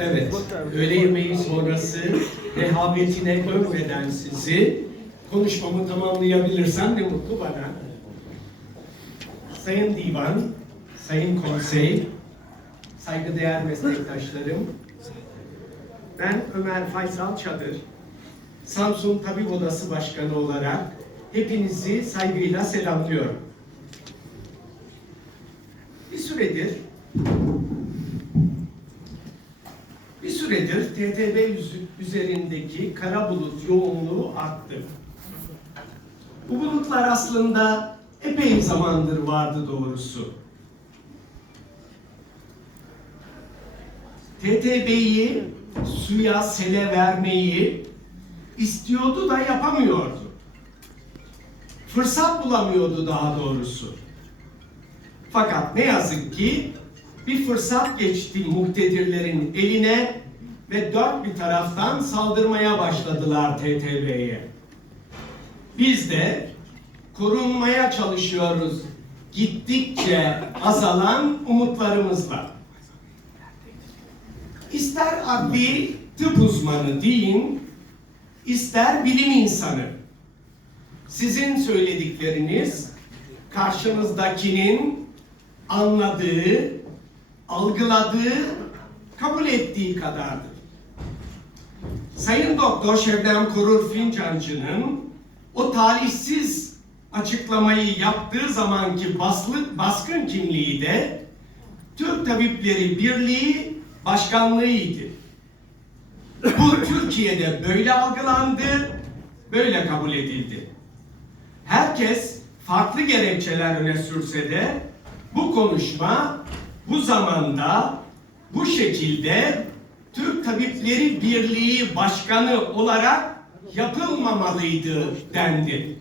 Evet, öğle yemeği sonrası rehavetine görmeden sizi konuşmamı tamamlayabilirsem ne mutlu bana. Sayın Divan, Sayın Konsey, saygıdeğer meslektaşlarım, ben Ömer Faysal Çadır, Samsun Tabip Odası Başkanı olarak hepinizi saygıyla selamlıyorum. Bir süredir bir süredir TTB üzerindeki kara bulut yoğunluğu arttı. Bu bulutlar aslında epey zamandır vardı doğrusu. TTB'yi suya sele vermeyi istiyordu da yapamıyordu. Fırsat bulamıyordu daha doğrusu. Fakat ne yazık ki bir fırsat geçti muhtedirlerin eline ve dört bir taraftan saldırmaya başladılar TTB'ye. Biz de korunmaya çalışıyoruz gittikçe azalan umutlarımızla. İster adli tıp uzmanı deyin, ister bilim insanı. Sizin söyledikleriniz karşınızdakinin anladığı, algıladığı, kabul ettiği kadardır. Sayın Doktor Şebnem Korur Fincancı'nın o talihsiz açıklamayı yaptığı zamanki baslı, baskın kimliği de Türk Tabipleri Birliği Başkanlığı'ydı. Bu Türkiye'de böyle algılandı, böyle kabul edildi. Herkes farklı gerekçeler öne sürse de bu konuşma bu zamanda bu şekilde Türk Tabipleri Birliği Başkanı olarak yapılmamalıydı dendi.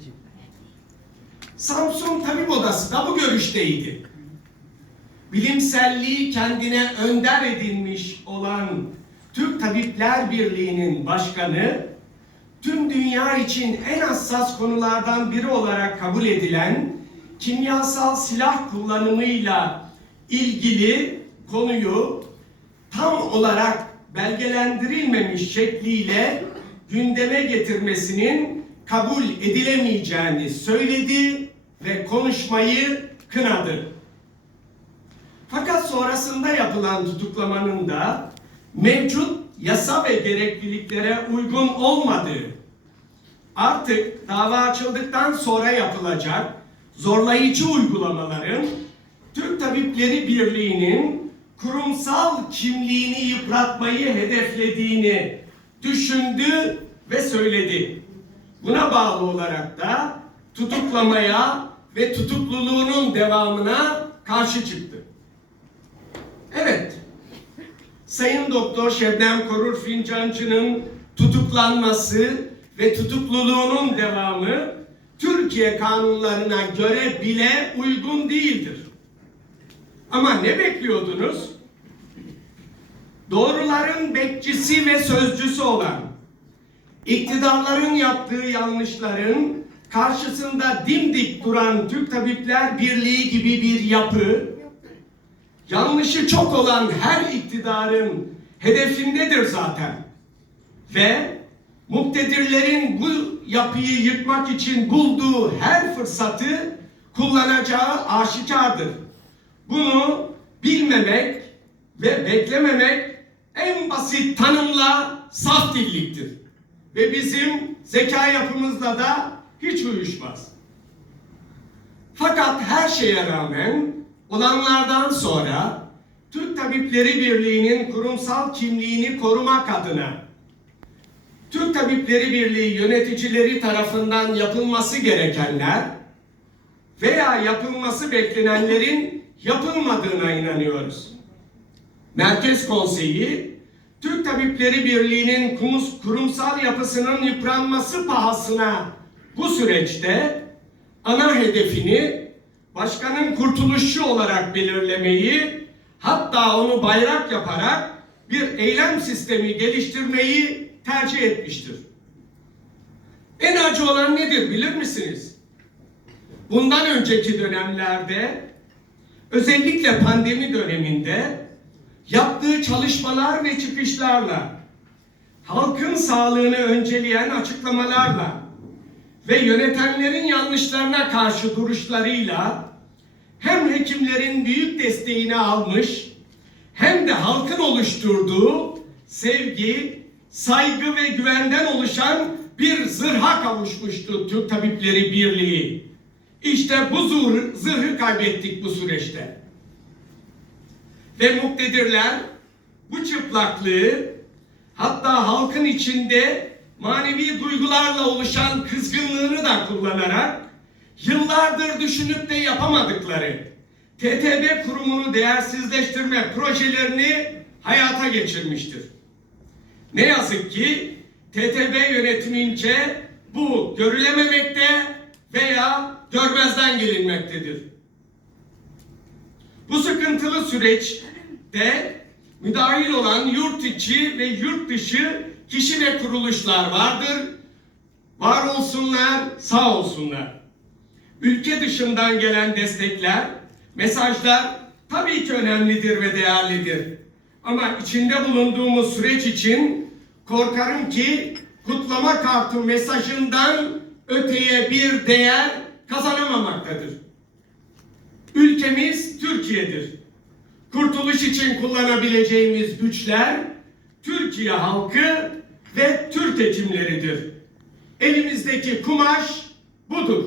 Samsun Tabip Odası da bu görüşteydi. Bilimselliği kendine önder edinmiş olan Türk Tabipler Birliği'nin başkanı tüm dünya için en hassas konulardan biri olarak kabul edilen kimyasal silah kullanımıyla ilgili konuyu tam olarak belgelendirilmemiş şekliyle gündeme getirmesinin kabul edilemeyeceğini söyledi ve konuşmayı kınadı. Fakat sonrasında yapılan tutuklamanın da mevcut yasa ve gerekliliklere uygun olmadığı, artık dava açıldıktan sonra yapılacak zorlayıcı uygulamaların Türk Tabipleri Birliği'nin kurumsal kimliğini yıpratmayı hedeflediğini düşündü ve söyledi. Buna bağlı olarak da tutuklamaya ve tutukluluğunun devamına karşı çıktı. Evet, Sayın Doktor Şebnem Korur Fincancı'nın tutuklanması ve tutukluluğunun devamı Türkiye kanunlarına göre bile uygun değildir. Ama ne bekliyordunuz? Doğruların bekçisi ve sözcüsü olan, iktidarların yaptığı yanlışların karşısında dimdik duran Türk Tabipler Birliği gibi bir yapı, yanlışı çok olan her iktidarın hedefindedir zaten. Ve muktedirlerin bu yapıyı yıkmak için bulduğu her fırsatı kullanacağı aşikardır. Bunu bilmemek ve beklememek en basit tanımla saf dilliktir. Ve bizim zeka yapımızla da hiç uyuşmaz. Fakat her şeye rağmen olanlardan sonra Türk Tabipleri Birliği'nin kurumsal kimliğini korumak adına Türk Tabipleri Birliği yöneticileri tarafından yapılması gerekenler veya yapılması beklenenlerin yapılmadığına inanıyoruz. Merkez Konseyi Türk Tabipleri Birliği'nin kurumsal yapısının yıpranması pahasına bu süreçte ana hedefini başkanın kurtuluşçu olarak belirlemeyi hatta onu bayrak yaparak bir eylem sistemi geliştirmeyi tercih etmiştir. En acı olan nedir bilir misiniz? Bundan önceki dönemlerde özellikle pandemi döneminde yaptığı çalışmalar ve çıkışlarla, halkın sağlığını önceleyen açıklamalarla ve yönetenlerin yanlışlarına karşı duruşlarıyla hem hekimlerin büyük desteğini almış hem de halkın oluşturduğu sevgi, saygı ve güvenden oluşan bir zırha kavuşmuştu Türk Tabipleri Birliği. İşte bu zırhı, zırhı kaybettik bu süreçte. Ve muktedirler bu çıplaklığı hatta halkın içinde manevi duygularla oluşan kızgınlığını da kullanarak yıllardır düşünüp de yapamadıkları TTB kurumunu değersizleştirme projelerini hayata geçirmiştir. Ne yazık ki TTB yönetimince bu görülememekte veya görmezden gelinmektedir. Bu sıkıntılı süreçte müdahil olan yurt içi ve yurt dışı kişi ve kuruluşlar vardır. Var olsunlar, sağ olsunlar. Ülke dışından gelen destekler, mesajlar tabii ki önemlidir ve değerlidir. Ama içinde bulunduğumuz süreç için korkarım ki kutlama kartı mesajından öteye bir değer kazanamamaktadır. Ülkemiz Türkiye'dir. Kurtuluş için kullanabileceğimiz güçler Türkiye halkı ve Türk hekimleridir. Elimizdeki kumaş budur.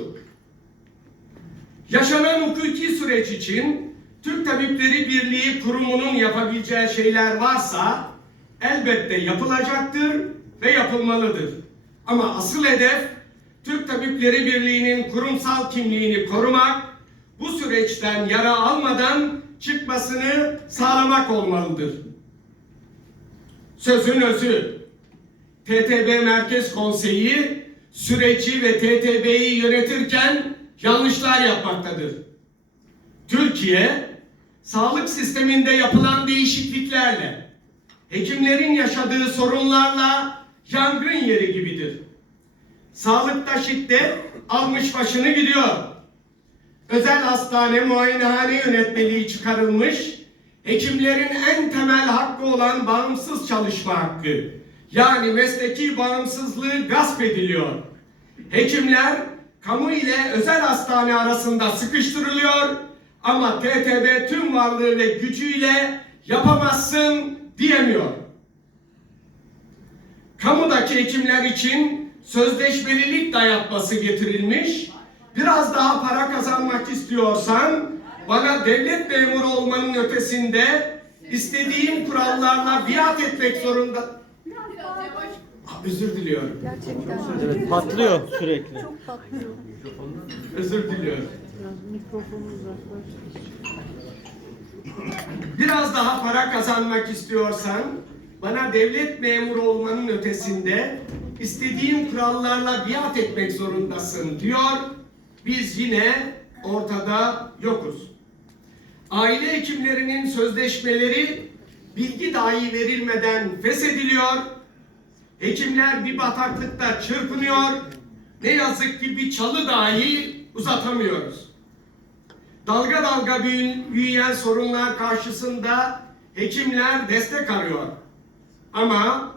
Yaşanan hukuki süreç için Türk Tabipleri Birliği kurumunun yapabileceği şeyler varsa elbette yapılacaktır ve yapılmalıdır. Ama asıl hedef Türk Tabipleri Birliği'nin kurumsal kimliğini korumak, bu süreçten yara almadan çıkmasını sağlamak olmalıdır. Sözün özü, TTB Merkez Konseyi süreci ve TTB'yi yönetirken yanlışlar yapmaktadır. Türkiye, sağlık sisteminde yapılan değişikliklerle, hekimlerin yaşadığı sorunlarla yangın yeri gibidir. Sağlıkta şiddet almış başını gidiyor. Özel hastane muayenehane yönetmeliği çıkarılmış, hekimlerin en temel hakkı olan bağımsız çalışma hakkı, yani mesleki bağımsızlığı gasp ediliyor. Hekimler kamu ile özel hastane arasında sıkıştırılıyor ama TTB tüm varlığı ve gücüyle yapamazsın diyemiyor. Kamudaki hekimler için sözleşmelilik dayatması getirilmiş. Biraz daha para kazanmak istiyorsan bana devlet memuru olmanın ötesinde istediğim kurallarla biat etmek zorunda. Ah, Özür diliyorum. Gerçekten Evet, patlıyor sürekli. çok patlıyor. Özür diliyorum. Biraz daha para kazanmak istiyorsan bana devlet memuru olmanın ötesinde istediğim kurallarla biat etmek zorundasın diyor. Biz yine ortada yokuz. Aile hekimlerinin sözleşmeleri bilgi dahi verilmeden feshediliyor. Hekimler bir bataklıkta çırpınıyor. Ne yazık ki bir çalı dahi uzatamıyoruz. Dalga dalga büyü- büyüyen sorunlar karşısında hekimler destek arıyor. Ama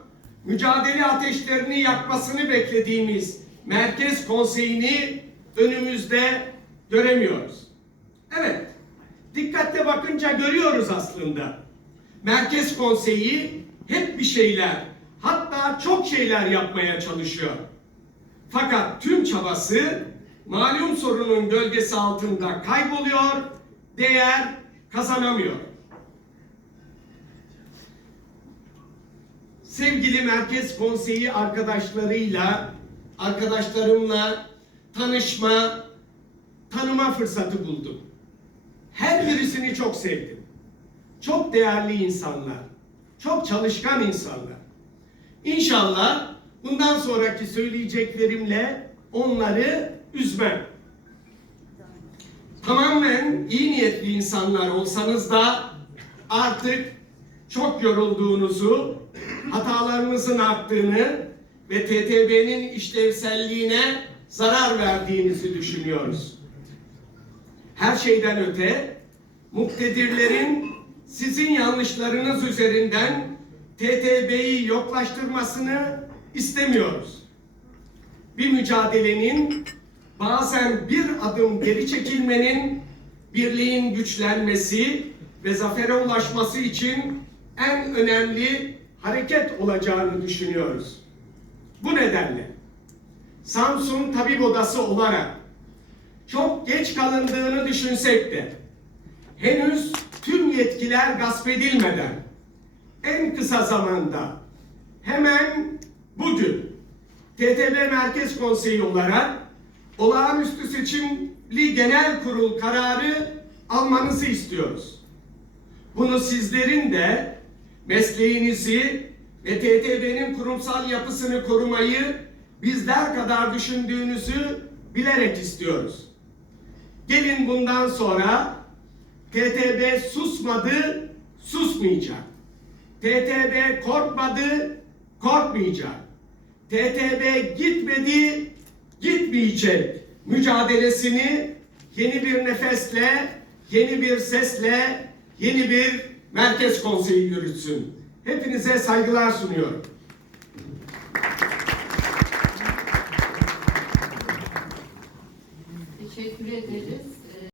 mücadele ateşlerini yakmasını beklediğimiz Merkez Konseyi'ni önümüzde göremiyoruz. Evet, dikkatle bakınca görüyoruz aslında. Merkez Konseyi hep bir şeyler, hatta çok şeyler yapmaya çalışıyor. Fakat tüm çabası malum sorunun gölgesi altında kayboluyor, değer kazanamıyor. Sevgili Merkez Konseyi arkadaşlarıyla, arkadaşlarımla tanışma, tanıma fırsatı buldum. Her birisini çok sevdim. Çok değerli insanlar, çok çalışkan insanlar. İnşallah bundan sonraki söyleyeceklerimle onları üzmem. Tamamen iyi niyetli insanlar olsanız da artık çok yorulduğunuzu, hatalarınızın arttığını ve TTB'nin işlevselliğine zarar verdiğinizi düşünüyoruz. Her şeyden öte muktedirlerin sizin yanlışlarınız üzerinden TTB'yi yoklaştırmasını istemiyoruz. Bir mücadelenin bazen bir adım geri çekilmenin birliğin güçlenmesi ve zafere ulaşması için en önemli hareket olacağını düşünüyoruz. Bu nedenle Samsun Tabip Odası olarak çok geç kalındığını düşünsek de henüz tüm yetkiler gasp edilmeden en kısa zamanda hemen bugün TTB Merkez Konseyi olarak olağanüstü seçimli genel kurul kararı almanızı istiyoruz. Bunu sizlerin de mesleğinizi ve TTB'nin kurumsal yapısını korumayı bizler kadar düşündüğünüzü bilerek istiyoruz. Gelin bundan sonra TTB susmadı, susmayacak. TTB korkmadı, korkmayacak. TTB gitmedi, gitmeyecek. Mücadelesini yeni bir nefesle, yeni bir sesle, yeni bir merkez konseyi yürütsün. Hepinize saygılar sunuyorum. Teşekkür ederiz.